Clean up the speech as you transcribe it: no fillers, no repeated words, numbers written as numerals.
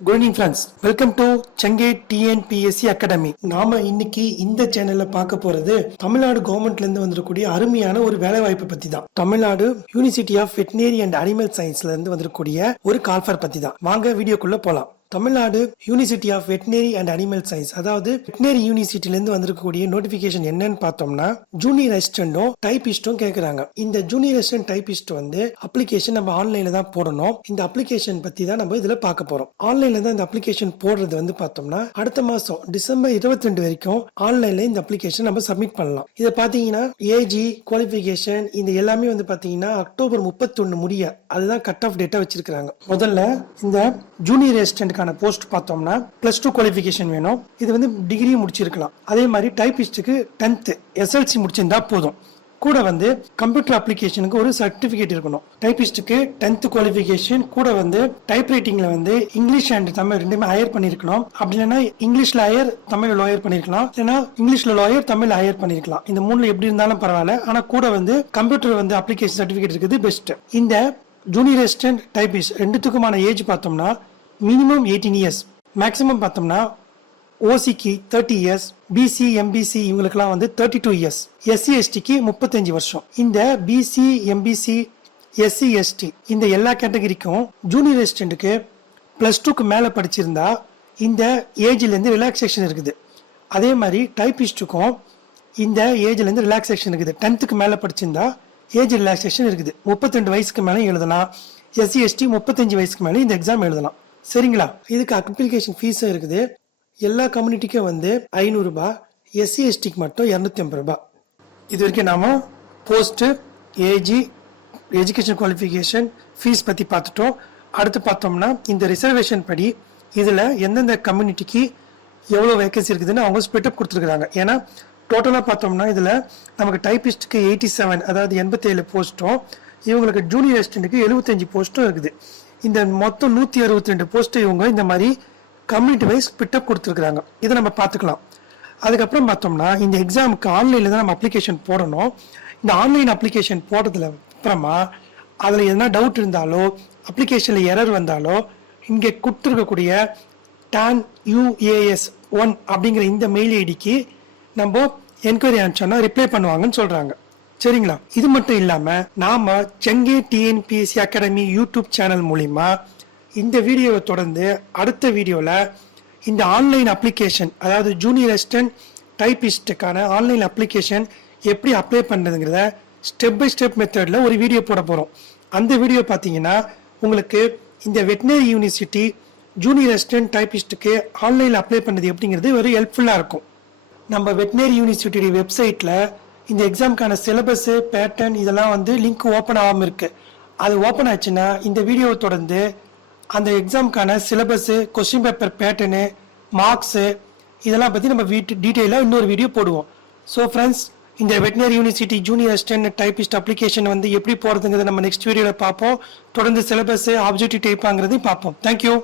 Good evening friends, welcome to Chengai TNPSC academy. நாம இன்னைக்கு இந்த சேனல்ல பார்க்க போறது தமிழ்நாடு கவர்மெண்ட்ல இருந்து வந்திருக்கக்கூடிய அருமையான ஒரு வேலை வாய்ப்பு பத்தி தான். Tamil Nadu university of veterinary and animal சயின்ஸ்ல இருந்து வந்திருக்கக்கூடிய ஒரு கால்ஃபர் பத்தி தான். வாங்க வீடியோக்குள்ள போலாம். Tamil Nadu university of veterinary and animal science, அதாவது வெட்டினரி யூனிவர்சிட்டில இருந்து வந்திருக்கக்கூடிய நோட்டிபிகேஷன் என்னன்னு பார்த்தோம்னா, ஜூனியர் அசிஸ்டன்டும் டைபிஸ்டும் கேட்கறாங்க. இந்த ஜூனியர் அசிஸ்டன்ட் டைபிஸ்ட் வந்து அப்ளிகேஷன் நம்ம ஆன்லைன்ல தான் போடணும். இந்த அப்ளிகேஷன் பத்தி தான் நம்ம இதுல பார்க்க போறோம். ஆன்லைன்ல தான் இந்த அப்ளிகேஷன் போடுறது வந்து பார்த்தோம்னா, அடுத்த மாசம் டிசம்பர் 22 வரைக்கும் ஆன்லைன்ல இந்த அப்ளிகேஷன் நம்ம சப்மிட் பண்ணலாம். இதை பாத்தீங்கன்னா ஏஜி குவாலிபிகேஷன் இந்த எல்லாமே வந்து பாத்தீங்கன்னா அக்டோபர் 31 முடிய அதுதான் கட் ஆஃப் டேட்டா வச்சிருக்காங்க. முதல்ல இந்த ஜூனியர் அசிஸ்டன்ட் போஸ்ட் பார்த்தோம்னா +2 குவாலிஃபிகேஷன் வேணும். இது வந்து டிகிரி முடிச்சிருக்கலாம். அதே மாதிரி டைபிஸ்டுக்கு 10th SLC முடிச்சிருந்தா போதும். கூட வந்து கம்ப்யூட்டர் அப்ளிகேஷனுக்கு ஒரு சர்டிபிகேட் இருக்கணும். டைபிஸ்டுக்கு 10th குவாலிஃபிகேஷன் கூட வந்து டைப் ரைட்டிங்ல வந்து இங்கிலீஷ் அண்ட் தமிழ் ரெண்டுமே ஹையர் பண்ணிருக்கணும். அப்படி இல்லைன்னா இங்கிலீஷ்ல ஹையர் தமிழ்ல லோயர் பண்ணிருக்கலாம், இல்லைன்னா இங்கிலீஷ்ல லோயர் தமிழ்ல ஹையர் பண்ணிருக்கலாம். இந்த மூணுல எப்படி இருந்தாலும் பரவாயில்ல. ஆனா கூட வந்து கம்ப்யூட்டர் வந்து அப்ளிகேஷன் சர்டிபிகேட் இருக்குது பெஸ்ட். இந்த ஜூனியர் அசிஸ்டன்ட் டைபிஸ்ட் ரெண்டுத்துக்குமான ஏஜ் பார்த்தோம்னா மினிமம் 18 இயர்ஸ், மேக்ஸிமம் பார்த்தோம்னா ஓசிக்கு 30 இயர்ஸ், பிசி எம்பிசி இவங்களுக்குலாம் வந்து 32 இயர்ஸ், எஸ்சி எஸ்டிக்கு 35 வருஷம். இந்த பிசி எம்பிசி எஸ்சி எஸ்டி இந்த எல்லா கேட்டகரிக்கும் ஜூனியர் அசிஸ்டன்ட்டுக்கு +2க்கு மேலே படிச்சிருந்தா இந்த ஏஜ்லேருந்து ரிலாக்ஸேஷன் இருக்குது. அதே மாதிரி டைபிஸ்டுக்கும் இந்த ஏஜ்லேருந்து ரிலாக்ஸேஷன் இருக்குது. 10th மேலே படிச்சிருந்தா ஏஜ் ரிலாக்ஸேஷன் இருக்குது. 32 வயசுக்கு மேலே எழுதலாம். எஸ்சி எஸ்டி 35 வயசுக்கு மேலே இந்த எக்ஸாம் எழுதலாம். சரிங்களா? இதுக்கு அப்ளிகேஷன் ஃபீஸும் இருக்குது. எல்லா கம்யூனிட்டிக்கும் வந்து 500 ரூபாய், எஸ்சி எஸ்டிக்கு மட்டும் 250 ரூபாய். இது வரைக்கும் நாம post, age, education qualification, fees பற்றி பார்த்துட்டோம். அடுத்து பார்த்தோம்னா இந்த ரிசர்வேஷன் படி இதில் எந்தெந்த கம்யூனிட்டிக்கு எவ்வளோ வேகன்சி இருக்குதுன்னு அவங்க ஸ்பிட்டப் கொடுத்துருக்குறாங்க. ஏன்னா டோட்டலாக பார்த்தோம்னா இதில் நமக்கு டைபிஸ்ட்டுக்கு 87, அதாவது 87 போஸ்ட்டும், இவங்களுக்கு ஜூனியர் அசிஸ்டன்ட்டுக்கு 75 போஸ்ட்டும் இருக்குது. இந்த மொத்தம் 162 போஸ்ட் இவங்க இந்த மாதிரி கம்யூனிட்டி வைஸ் பிட்டப் கொடுத்துருக்காங்க. இதை நம்ம பார்த்துக்கலாம். அதுக்கப்புறம் பார்த்தோம்னா இந்த எக்ஸாமுக்கு ஆன்லைனில் தான் நம்ம அப்ளிகேஷன் போடணும். இந்த ஆன்லைன் அப்ளிகேஷன் போடுறதுல அப்புறமா அதில் எதனா டவுட் இருந்தாலோ அப்ளிகேஷனில் எரர் வந்தாலோ இங்கே கொடுத்துருக்கக்கூடிய TANUAS1 அப்படிங்கிற இந்த மெயில் ஐடிக்கு நம்ம என்கொயரி அனுப்பிச்சோன்னா ரிப்ளை பண்ணுவாங்கன்னு சொல்கிறாங்க. சரிங்களா? இது மட்டும் இல்லாம நாம செங்கை டிஎன்பிஎஸ்சி அகாடமி யூடியூப் சேனல் மூலியமா இந்த வீடியோவை தொடர்ந்து அடுத்த வீடியோல இந்த ஆன்லைன் அப்ளிகேஷன், அதாவது ஜூனியர் அசிஸ்டன்ட் டைபிஸ்டுக்கான ஆன்லைன் அப்ளிகேஷன் எப்படி அப்ளை பண்றதுங்கிறத ஸ்டெப் பை ஸ்டெப் மெத்தட்ல ஒரு வீடியோ போட போறோம். அந்த வீடியோ பார்த்தீங்கன்னா உங்களுக்கு இந்த வெட்டினரி யூனிவர்சிட்டி ஜூனியர் அசிஸ்டன்ட் டைபிஸ்டுக்கு ஆன்லைன்ல அப்ளை பண்றது எப்படிங்கிறது ஒரு ஹெல்ப்ஃபுல்லா இருக்கும். நம்ம வெட்டினரி யூனிவர்சிட்டி வெப்சைட்ல இந்த எக்ஸாமுக்கான சிலபஸ், பேட்டர்ன் இதெல்லாம் வந்து லிங்க் ஓப்பன் ஆகாமல் இருக்கு. அது ஓப்பன் ஆச்சுன்னா இந்த வீடியோவை தொடர்ந்து அந்த எக்ஸாமுக்கான syllabus, question paper pattern, marks இதெல்லாம் பற்றி நம்ம டீட்டெயிலாக இன்னொரு வீடியோ போடுவோம். ஸோ ஃப்ரெண்ட்ஸ், இந்த veterinary university junior assistant typist application வந்து எப்படி போகிறதுங்கிறத நம்ம நெக்ஸ்ட் வீடியோவில் பார்ப்போம். தொடர்ந்து சிலபஸ், ஆப்ஜெக்டிவ் டைப்பாங்கிறதையும் பார்ப்போம். தேங்க்யூ.